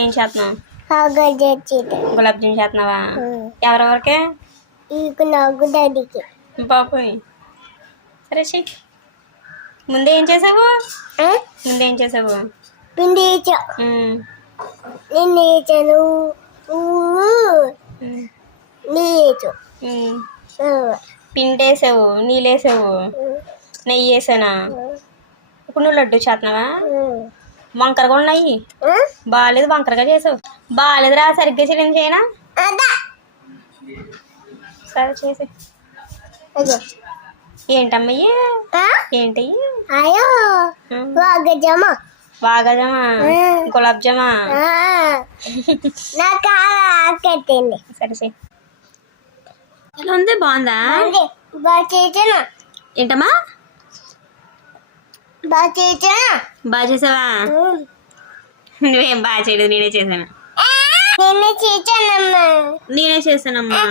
ఏం చేస్తున్నావు? గులాబ్ జామ్ చేస్తున్నావా? ఎవరెవరికి? నాకు డాడీకి. బాబోయ్, సరే చెయ్యి. ముందేం చేసావు? పిండి నేను వేసాను, పిండి వేసావు, నీళ్ళు వేసావు, నెయ్యి వేసానా? ఇప్పుడు నువ్వు లడ్డు చేస్తున్నావా? వంకరగా ఉన్నాయి. బాగాలేదు, వంకరగా చేసావు. బాగాలేదురా, సరిగ్గా చేయడం చేయనా? సరే చేసి. ఏంటమ్మయ్యి? ఏంటి? బాగాజమా, గులాబ్ జామా. సరే చెయ్యి. ఎలా ఉంది? బాగుందా? ఏంటమ్మా? బాగా చేసావా? నువ్వేం బాగా చేయలేదు, నేనే చేశానమ్మా.